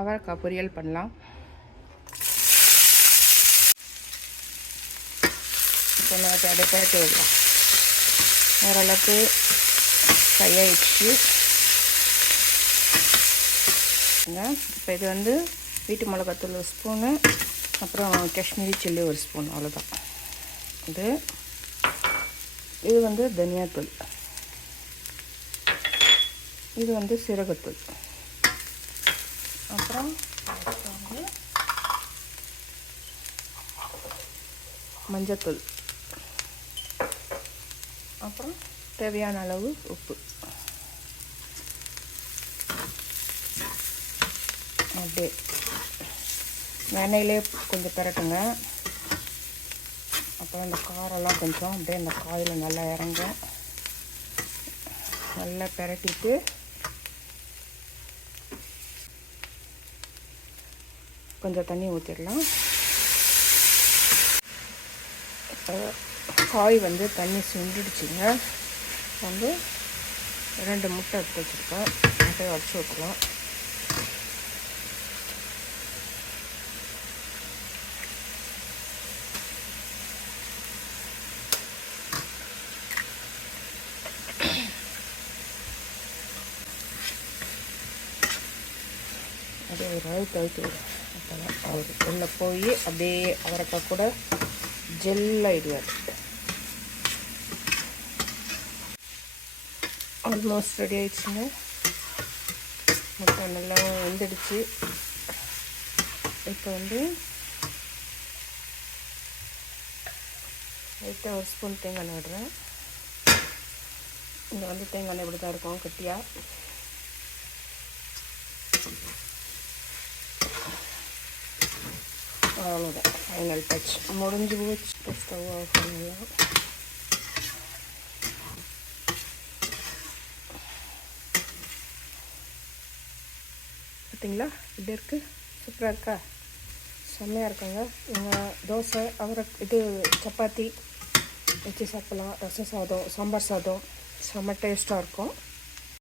அவரைக்காய் பொரியல் பண்ணலாம். இப்போ நான் அதை பரட்டி விடலாம். ஓரளவுக்கு ஃப்ரை ஆகிடுச்சு. இப்போ இது வந்து வீட்டு மிளகாத்தூள் 1 ஸ்பூனு, அப்புறம் காஷ்மீரி சில்லி 1 ஸ்பூன், அவ்வளோதான். இது வந்து தனியாத்தூள், இது வந்து சீரகத்தூள், அப்புறம் வந்து மஞ்சத்தூள், அப்புறம் தேவையான அளவு உப்பு. அப்படியே எண்ணெயிலே கொஞ்சம் பரட்டுங்க. அப்புறம் இந்த காரெல்லாம் கொஞ்சம் அப்படியே அந்த காயில் நல்லா இறங்கும். நல்லா பரட்டிட்டு கொஞ்சம் தண்ணி ஊற்றிடலாம். காய் வந்து தண்ணி சுண்டிடுச்சுங்க. வந்து 2 முட்டை எடுத்து வச்சுருக்கேன், முட்டையை உடச்சி ஊற்றலாம். அப்படியே ஒரு அழுத்து விடும். அப்போ தான் அவர் உள்ளே போய் அப்படியே அவரைக்காய் கூட ஜெல்லாகிடுவார். Almost ready ஆகிடுச்சுங்க. முட்டை நல்லா வெந்துடுச்சு. இப்போ வந்து லைட்டாக 1 ஸ்பூன் தேங்காய் எண்ணெய் விடுறேன். இங்கே வந்து தேங்காய் எண்ணெய் இப்படி தான் இருக்கும், கட்டியாக. அவ்வளோதான், ஃபைனல் டச் முடிஞ்சு போச்சு. ஸ்டவ் ஆஃப் பண்ணலாம். பார்த்தீங்களா இப்படி இருக்குது? சூப்பராக இருக்கா? செம்மையாக இருக்குங்க. இவங்க தோசை, இது சப்பாத்தி வச்சு சாப்பிட்லாம். ரசம் சாதம், சாம்பார் சாதம் செம்ம டேஸ்ட்டாக இருக்கும்.